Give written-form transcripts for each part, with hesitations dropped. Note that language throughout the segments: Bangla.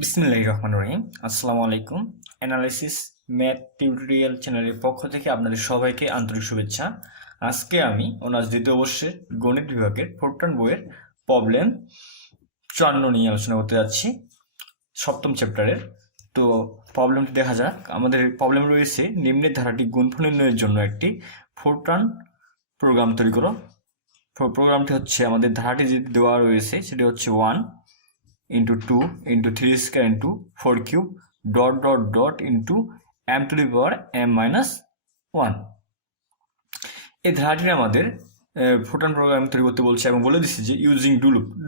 বিসমিল্লাহির রহমানির রহিম। আসসালামু আলাইকুম। অ্যানালাইসিস ম্যাথ টিউটোরিয়াল চ্যানেলের পক্ষ থেকে আপনাদের সবাইকে আন্তরিক শুভেচ্ছা। আজকে আমি অনার্স দ্বিতীয় বর্ষের গণিত বিভাগের ফোরট্রান বইয়ের প্রবলেম 54 নিয়ে আলোচনা করতে যাচ্ছি, সপ্তম চ্যাপ্টারের। তো প্রবলেমটি দেখা যাক। আমাদের প্রবলেম রয়েছে নিম্নের ধারাটি গুণফল নির্ণয়ের জন্য একটি ফোরট্রান প্রোগ্রাম তৈরি করো। প্রোগ্রামটি হচ্ছে আমাদের ধারাটি যেটি দেওয়া রয়েছে সেটি হচ্ছে 1 into 2 into 3 square into 4 cube dot dot dot into m to the power m minus 1। এই ধারাটি আমাদের ফোরট্রান প্রোগ্রাম তৈরি করতে বলছে এবং বলে দিচ্ছে যে ইউজিং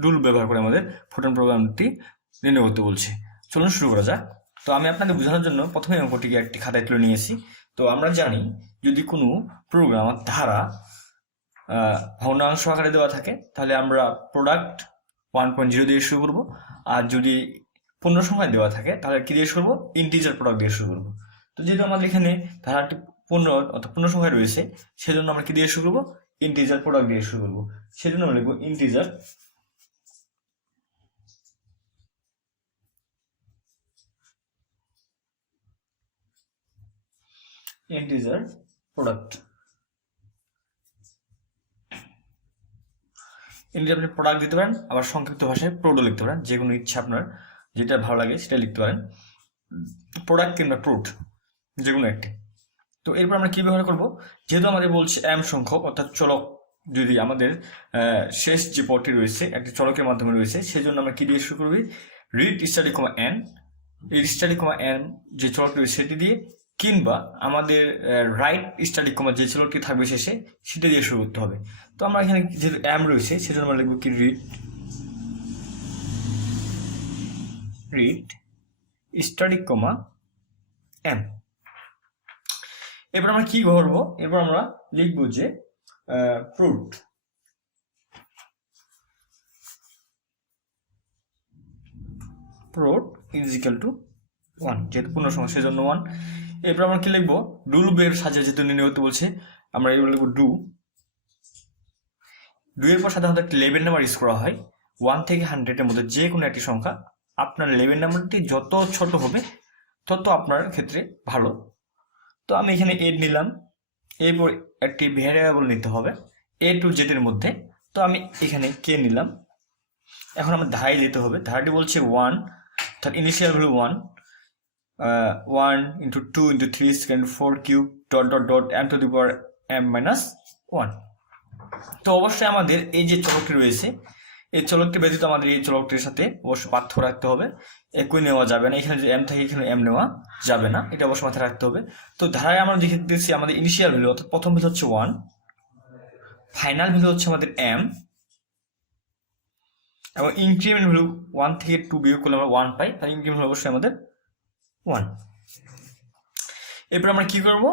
ডুল ব্যবহার করে আমাদের ফোরট্রান প্রোগ্রামটি নির্ণয় করতে বলছে। চলুন শুরু করা যাক। তো আমি আপনাদের বোঝানোর জন্য প্রথমে অঙ্কটিকে একটি খাতায় তুলে নিয়েছি। তো আমরা জানি যদি কোনো প্রোগ্রাম ধারা ভগ্নাংশ আকারে দেওয়া থাকে তাহলে আমরা প্রোডাক্ট 1.0 দিয়ে শুরু করবো, আর যদি পূর্ণ সংখ্যায় দেওয়া থাকে তাহলে কি দিয়ে শুরু করবো? ইন্টিজার প্রোডাক্ট দিয়ে শুরু করবো। তো যেহেতু আমাদের এখানে ধারাটি পূর্ণ সংখ্যায় রয়েছে সেজন্য আমরা কি দিয়ে শুরু করবো? ইন্টিজার প্রোডাক্ট দিয়ে শুরু করবো। সেজন্য আমরা লিখবো ইন্টিজার প্রোডাক্ট। ইন্টিজার আপনি প্রোডাক্ট দিতে পারেন, আবার সংক্ষিপ্ত ভাষায় প্রোডও লিখতে পারেন, যে কোনো ইচ্ছা আপনার যেটা ভালো লাগে সেটা লিখতে পারেন। প্রোডাক্ট কিংবা প্রোড যে কোনো একটি। তো এরপর আমরা কি ব্যবহার করব? যেহেতু আমাদের বলছে এম সংখ্যক অর্থাৎ চলক, যদি আমাদের শেষ যে পদটি রয়েছে একটি চলকের মাধ্যমে রয়েছে, সেজন্য আমরা কি দিয়ে শুরু করবি? রিড স্টাডি কমা এন, রিড স্টাডি কমা এন যে চলকটি রয়েছে সেটি দিয়ে, কিংবা আমাদের রাইট স্টাডি কমা যে চলকটি থাকবে শেষে সেটা দিয়ে শুরু করতে হবে। তো আমরা এখানে যেহেতু এম রয়েছে সেজন্য আমরা লিখবো কি রিড স্টাডি কমা এম। এবার আমরা কি করবো? এবার আমরা লিখবো যে প্রুড ইজ ইকুয়াল টু 1, যেহেতু পূর্ণ সংখ্যা সেজন্য 1। এরপর আমরা কি লিখবো? ডু লুপের সাহায্যে যেহেতু নির্ণয় করতে বলছে আমরা এবার লিখবো ডু এর পর সাধারণত একটি লেভেল নাম্বার ইউজ করা হয়। 1 থেকে 100 এর মধ্যে যে কোনো একটি সংখ্যা, আপনার লেভেল নাম্বারটি যত ছোট হবে তত আপনার ক্ষেত্রে ভালো। তো আমি এখানে 8 নিলাম। এরপর একটি ভ্যারিয়েবল নিতে হবে a টু z এর মধ্যে। তো আমি এখানে k নিলাম। এখন আমার ধারায় যেতে হবে। ধারাটি বলছে 1, অর্থাৎ initial value 1, 1 into 2 into 3 into 4 cube dot dot dot m to the power m minus 1। তো অবশ্যই আমাদের এই যে চলকটি রয়েছে এই চলকটি ব্যতীত আমাদের এই চলকটির সাথে অবশ্যই পার্থক্য রাখতে হবে। একই নেওয়া যাবে না, এখানে যদি এম থাকে এখানে এম নেওয়া যাবে না, এটা অবশ্যই মাথায় রাখতে হবে। তো ধারায় আমরা দেখে দিচ্ছি আমাদের ইনিশিয়াল ভ্যালু অর্থাৎ প্রথম ভ্যালু হচ্ছে 1, ফাইনাল ভ্যালু হচ্ছে আমাদের এম, এবং ইনক্রিমেন্ট ভ্যালু 1 থেকে 2 বিয়োগ করলে আমরা 1 পাই, আর ইনক্রিমেন্ট ভ্যালু অবশ্যই আমাদের 1। এরপর আমরা কি করব?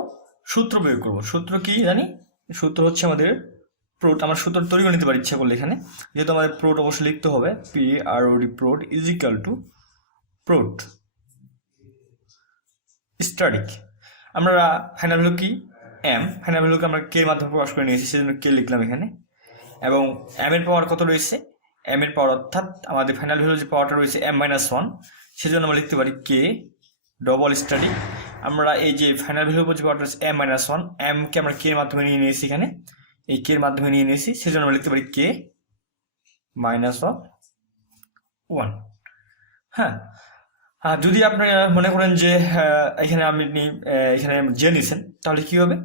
সূত্র প্রয়োগ করব। সূত্র কি জানি? সূত্র হচ্ছে আমাদের প্রোড। আমরা সূত্র তৈরি করে নিতে পারি ইচ্ছা করলে এখানে, যেহেতু আমাদের প্রোড অবশ্যই লিখতে হবে। PROD prod is equal to prod static. আমরা ফাইনাল ভ্যালু কি? এম। ফাইনাল ভ্যালুকে আমরা কে এর মাধ্যমে প্রকাশ করে নিয়েছি সেজন্য কে লিখলাম এখানে। এবং এম এর পাওয়ার কত রয়েছে? এম এর পাওয়ার অর্থাৎ আমাদের ফাইনাল ভ্যালু যে পাওয়ারটা রয়েছে m minus 1, সেজন্য আমরা লিখতে পারি কে ডবল স্ট্যাটিক। আমরা এই যে ফাইনাল ভ্যালু যে পাওয়ারটা রয়েছে m minus 1, m কে আমরা কে এর মাধ্যমে নিয়ে নিয়েছি এখানে, এই কে এর মাধ্যমে নিয়ে নিয়েছি, সেজন্য আমরা লিখতে পারি কে মাইনাস 1। হ্যাঁ, আর যদি আপনারা মনে করেন যে এখানে আপনি এখানে জে নিছেন তাহলে কি হবে?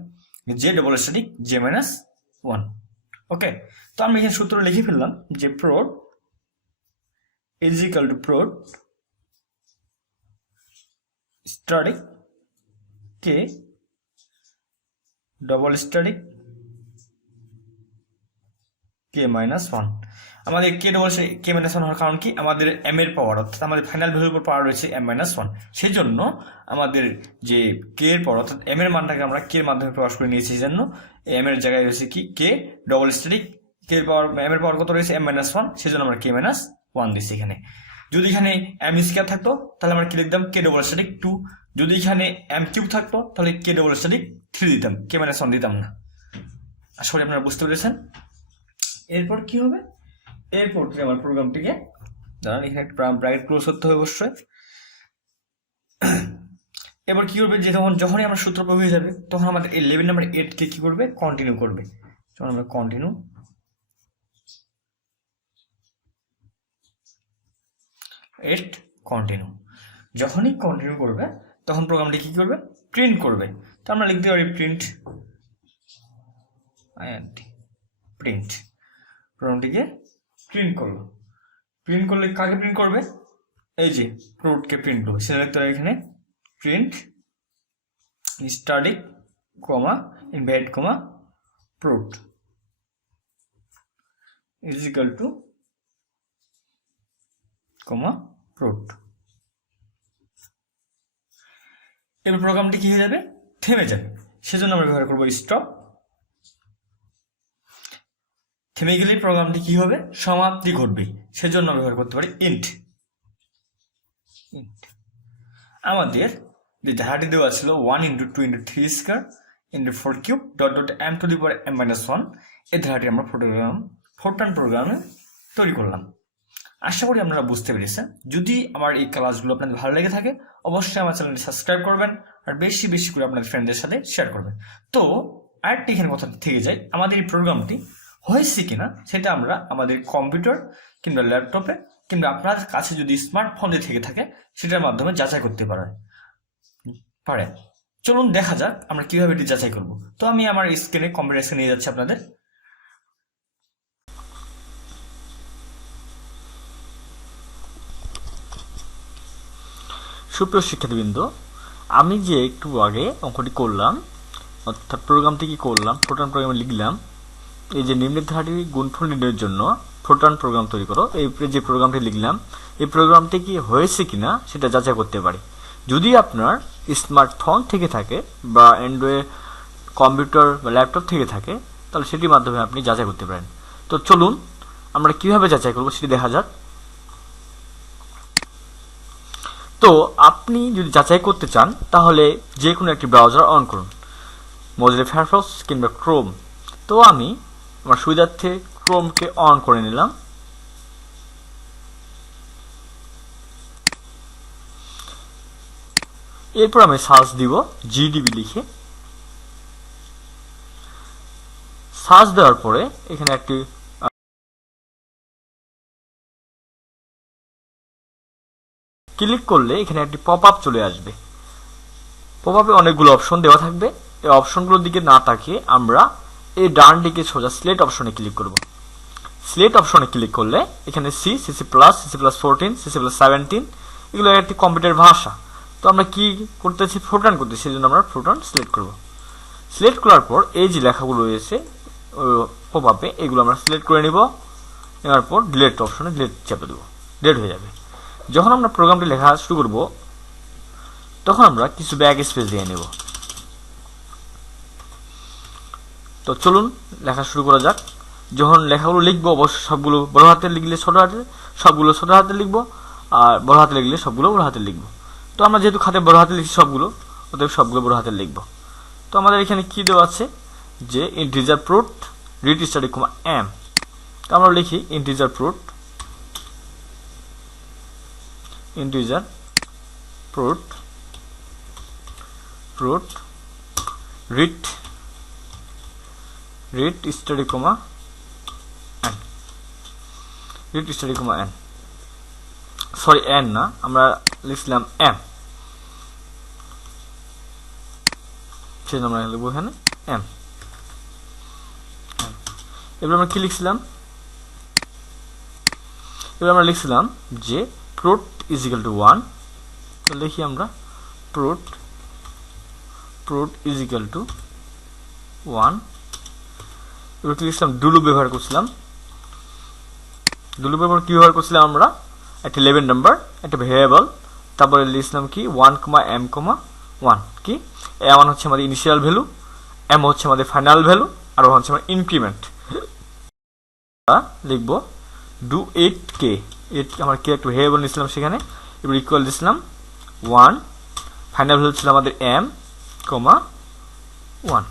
J double static J minus 1। Okay, তো আমি এখানে সূত্র লিখে ফেললাম যে prod is equal to prod static K double static K minus 1। আমাদের কে ডবল কে মাইনাস 1 হওয়ার কারণ কি? আমাদের এম এর পাওয়ার অর্থাৎ আমাদের ফাইনাল ভ্যালুর উপর পাওয়ার রয়েছে m minus 1, সেই জন্য আমাদের যে কে এর পাওয়ার অর্থাৎ এম এর মানটাকে আমরা কে এর মাধ্যমে প্রকাশ করে নিয়েছি, সেই জন্য এম এর জায়গায় রয়েছে কি কে ডবল স্ট্যাটিক কে এর পাওয়ার, এম এর পাওয়ার কত রয়েছে m minus 1, সেই জন্য আমরা কে মাইনাস 1 দিচ্ছি এখানে। যদি এখানে এম স্কয়ার থাকতো তাহলে আমরা কি লিখতাম? কে ডবল স্ট্যাটিক 2। যদি এখানে এম কিউব থাকতো তাহলে কে ডবল স্ট্যাটিক 3 দিতাম, কে মাইনাস 1 দিতাম না। আশা করি আপনারা বুঝতে পেরেছেন। এরপর কি হবে? এরপর আমার প্রোগ্রামটিকে দাঁড়ান, এখানে ব্র্যাকেট ক্লোজ করতে হবে অবশ্যই। এবার কি করবে, যে যখনই আমার সূত্র প্রয়োগ হয়ে যাবে তখন আমাদের এই 11 নাম্বার 8 কে কি করবে, কন্টিনিউ করবে। যখন আমরা কন্টিনিউ এট কন্টিনিউ, যখনই কন্টিনিউ করবে তখন প্রোগ্রামটি কি করবে, প্রিন্ট করবে। তো আমরা লিখতে পারি প্রিন্ট প্রিন্ট, প্রোগ্রামটিকে প্রিন্ট করলো। প্রিন্ট করলে কাকে প্রিন্ট করবে, এই যে প্রোডকে প্রিন্ট করবে। সেটা লিখতে হবে এখানে print static comma invite comma prod is equal to comma prod. এবার প্রোগ্রামটি কি হয়ে যাবে, থেমে যাবে। সেজন্য আমরা ব্যবহার করবো স্টপ। থেমে গেলেই প্রোগ্রামটি কি হবে, সমাপ্তি ঘটবে। সেজন্য আমরা ব্যবহার করতে পারি ইন্ট। আমাদের যে ধারাটি দেওয়া ছিল 1 × 2 × 3 square × 4 cube dot dot m to the power m-1, এই ধারাটি আমরা ফোরট্রান প্রোগ্রামে তৈরি করলাম। আশা করি আপনারা বুঝতে পেরেছেন। যদি আমার এই ক্লাসগুলো আপনাদের ভালো লেগে থাকে অবশ্যই আমার চ্যানেলটি সাবস্ক্রাইব করবেন আর বেশি বেশি করে আপনাদের ফ্রেন্ডদের সাথে শেয়ার করবেন। তো আরেকটি এখানে কথা থেকে যায়, আমাদের এই প্রোগ্রামটি হয়েছে কিনা সেটা আমরা আমাদের কম্পিউটার কিংবা ল্যাপটপে কিংবা আপনার কাছে যদি স্মার্টফোন থেকে থাকে সেটার মাধ্যমে যাচাই করতে পারে। চলুন দেখা যাক আমরা কিভাবে এটি যাচাই করব। তো আমি আমার স্ক্রিনে কম্পিউটার স্ক্রিনে নিয়ে যাচ্ছি আপনাদের। সুপ্রিয় শিক্ষার্থীবৃন্দ, আমি যে একটু আগে অঙ্কটি করলাম, অর্থাৎ প্রোগ্রামটি কি করলাম, ফোরট্রান প্রোগ্রামে লিখলাম এই যে নিম্নের ধারাটি গুণফল নির্ণয়ের জন্য ফোরট্রান প্রোগ্রাম তৈরি করো, এই যে প্রোগ্রামটি লিখলাম এই প্রোগ্রামটি কি হয়েছে কিনা সেটা যাচাই করতে পারি। যদি আপনার স্মার্টফোন থেকে থাকে বা অ্যান্ড্রয়েড কম্পিউটার বা ল্যাপটপ থেকে থাকে তাহলে সেটির মাধ্যমে আপনি যাচাই করতে পারেন। তো চলুন আমরা কিভাবে যাচাই করব সেটি দেখা যাক। তো আপনি যদি যাচাই করতে চান তাহলে যে কোনো একটি ব্রাউজার অন করুন, মোজিলা ফায়ারফক্স কিংবা ক্রোম। তো আমি আমার সুবিধার্থে ক্রোমকে অন করে নিলাম। এরপর আমি সার্চ দিব জিডিবি লিখে। সার্চ দেওয়ার পরে এখানে একটি ক্লিক করলে এখানে একটি পপ আপ চলে আসবে। পপ আপে অনেকগুলো অপশন দেওয়া থাকবে। এই অপশনগুলোর দিকে না তাকিয়ে আমরা এই ডান দিকে সোজা সিলেক্ট অপশনে ক্লিক করব। সিলেক্ট অপশনে ক্লিক করলে এখানে সি, সিসি+, সিসি+14, সিসি+17 এগুলো একটি কম্পিউটার ভাষা। তো আমরা কি করতেছি, ফোরট্রান করতেছি, সেই জন্য আমরা ফোরট্রান সিলেক্ট করব। সিলেক্ট করার পর এই যে লেখাগুলো রয়েছে পপ আপে এগুলো আমরা সিলেক্ট করে নিব। নেওয়ার পর ডিলিট অপশনে ডিলিট চেপে দেবো, ডিলিট হয়ে যাবে। যখন আমরা প্রোগ্রামটি লেখা শুরু করব তখন আমরা কিছু ব্যাক স্পেস দিয়ে নেব। তো চলুন লেখা শুরু করা যাক। যখন লেখাগুলো লিখবো অবশ্যই সবগুলো বড় হাতে লিখলে ছোট হাতে, সবগুলো ছোট হাতে লিখবো, আর বড় হাতে লিখলে সবগুলো বড় হাতে লিখবো। তো আমরা যেহেতু খাতে বড় হাতে লিখছি সবগুলো, অতএব সবগুলো বড় হাতে লিখবো। তো আমাদের এখানে কি দেওয়া আছে যে ইন্টিজার প্রুট রিড স্ট্যাটিক কমা এম। তো আমরা লিখি ইন্টিজার প্রুট রিড স্ট্যাটিক কমা এন, সরি এন না, আমরা লিখছিলাম এম, সেজন্য আমরা লিখবো এখানে এম। এবার আমরা কি লিখছিলাম, এবার আমরা লিখছিলাম যে প্রোট ইজ ইকুয়াল টু 1। তো লিখি আমরা প্রোট ইজ ইকুয়াল টু 1। এবার কি লিখছিলাম, ডু লুপ ব্যবহার করছিলাম। ডু লুপ ব্যবহার কি ব্যবহার করছিলাম আমরা, একটা 11 নাম্বার একটা ভেরিয়েবল, তারপরে লিখছিলাম কি 1, m, 1 কি m1 হচ্ছে আমাদের ইনিশিয়াল ভ্যালু, m হচ্ছে আমাদের ফাইনাল ভ্যালু, আর 1 হচ্ছে আমাদের ইনক্রিমেন্ট। লিখবো ডু 8k, আমার কি একটা ভেরিয়েবল নিয়েছিলাম সেখানে, এবার ইকুয়াল দিয়েছিলাম 1, ফাইনাল ভ্যালু ছিল আমাদের m, 1।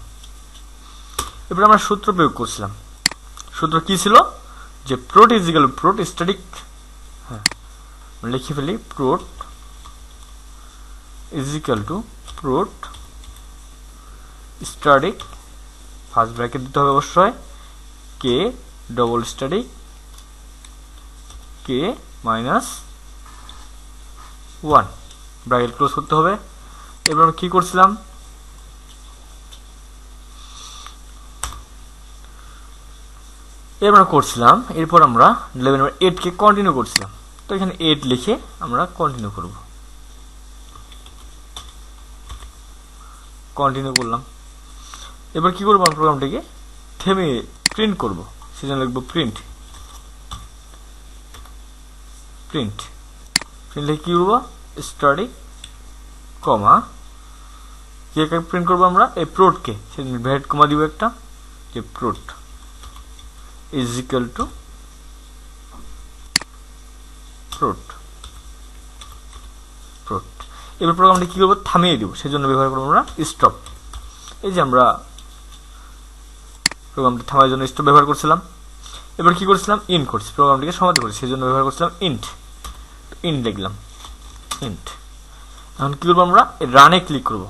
এবার আমরা সূত্র প্রয়োগ করছিলাম। সূত্র কি ছিল যে prod is equal to prod static লিখে ফেলি prod is equal to prod static first bracket দিতে হবে অবশ্যই K double static K minus 1 bracket close করতে হবে। এবার আমরা কি করছিলাম, এরপর আমরা লেভেল নাম্বার 8 কে কন্টিনিউ করছিলাম। তো এখানে 8 লিখে আমরা কন্টিনিউ করব, কন্টিনিউ করলাম। এবার কি করব, আমরা প্রোগ্রামটিকে থেমে প্রিন্ট করব, সেজন্য লিখব প্রিন্ট প্রিন্ট প্রিন্ট লিখে কি করব, স্ট্যাটিক কমা কে প্রিন্ট করব আমরা এই প্রোট কে, সেজন্য ব্র্যাকেট কমা দিব একটা, যে প্রোট is equal to প্রোট। এবার প্রোগ্রামটি কি করব, থামিয়ে দেব, সেজন্য ব্যবহার করব আমরা স্টপ। এই যে আমরা প্রোগ্রামটি থামানোর জন্য স্টপ ব্যবহার করছিলাম। এবার কি করছিলাম, ইন্ট করছি, প্রোগ্রামটিকে সমাপ্ত করছি, সেজন্য ব্যবহার করছিলাম ইন্ট লিখলাম ইন্ট। এখন কি করব, আমরা রানে ক্লিক করব।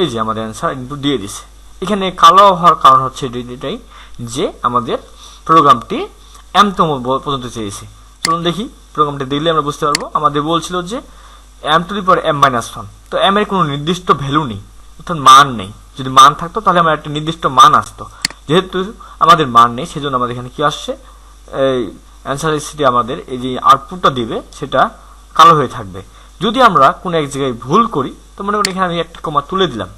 এই যে আমাদের অ্যান্সার ইনপুট দিয়ে দিছে। এখানে কালো হওয়ার কারণ হচ্ছে এটাই যে আমাদের প্রোগ্রামটি এমতম পর্যন্ত চেয়েছে। চলুন দেখি, প্রোগ্রামটি দেখলে আমরা বুঝতে পারবো। আমাদের বলছিল যে m to the power m-1, তো m এর কোনো নির্দিষ্ট ভ্যালু নেই, অর্থাৎ মান নেই। যদি মান থাকতো তাহলে আমার একটা নির্দিষ্ট মান আসতো, যেহেতু আমাদের মান নেই সেজন্য আমাদের এখানে কি আসছে, এই অ্যান্সার সিটি আমাদের এই যে আউটপুটটা দিবে সেটা কালো হয়ে থাকবে। যদি আমরা কোনো এক জায়গায় ভুল করি, তো মনে করি এখানে আমি একটা কমা তুলে দিলাম,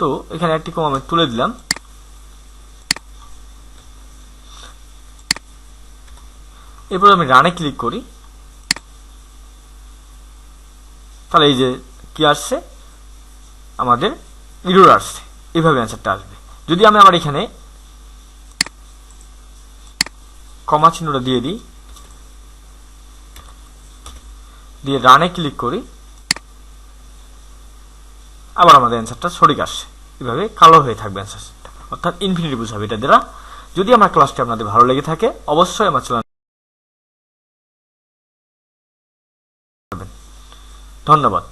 তো এখানে একটি কমা আমি তুলে দিলাম। এরপর আমি রানে ক্লিক করি, তাহলে এই যে কি আসছে, আমাদের এরর আসছে, এইভাবে অ্যান্সারটা আসবে। যদি আমি আবার এখানে কমা চিহ্নটা দিয়ে দিই, দিয়ে রানে ক্লিক করি, আবার আমাদের অ্যান্সারটা সঠিক আসছে। এভাবে কালো হয়ে থাকবে অ্যান্সারটা, অর্থাৎ ইনফিনিটি বোঝাবে এটা দ্বারা। যদি আমার ক্লাসটি আপনাদের ভালো লেগে থাকে অবশ্যই আমার চ্যানেল ধন্যবাদ।